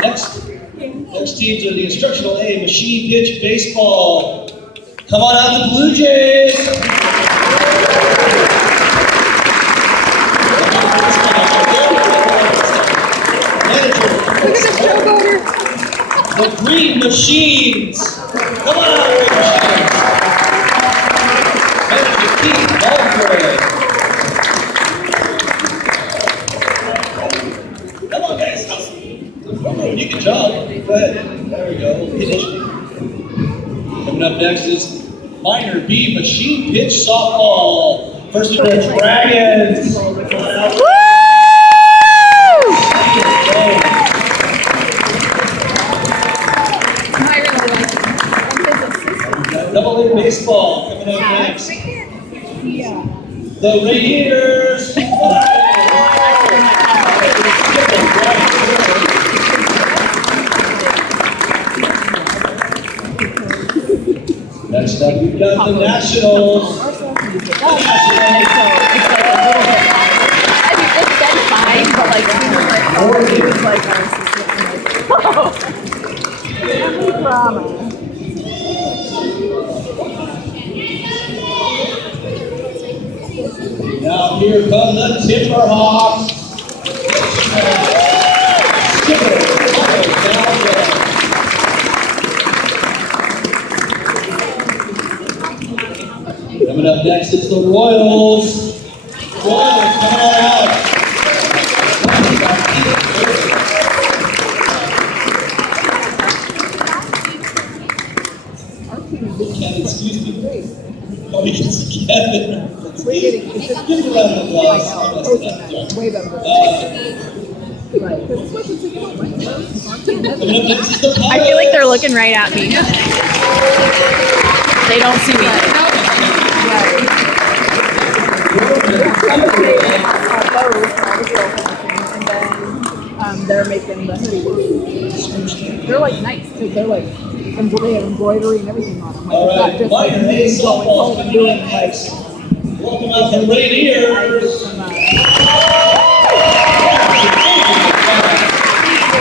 Next teams are the Instructional A Machine Pitch Baseball. Come on out, the Blue Jays! Look at the showboater. The Green Machines. Come on out, Green Machines. Manager Keith Mulgray. Come on, guys. You can jump. Go ahead. There we go. Coming up next is Minor B Machine Pitch Softball. First is the Dragons. Double A Baseball coming up next. The Raiders. Next up, we've got the Nationals. Now here come the Timberhawks. Coming up next is the Royals. Royals coming on out. Kevin, excuse me. Oh, it's Kevin. Give a round of applause. Way better. I feel like they're looking right at me. They don't see me. They're making the hoodies. They're like nice because they're like they have embroidery and everything on them. Like, All it's right, not just like Minor A going softball home and doing like welcome out the Raiders.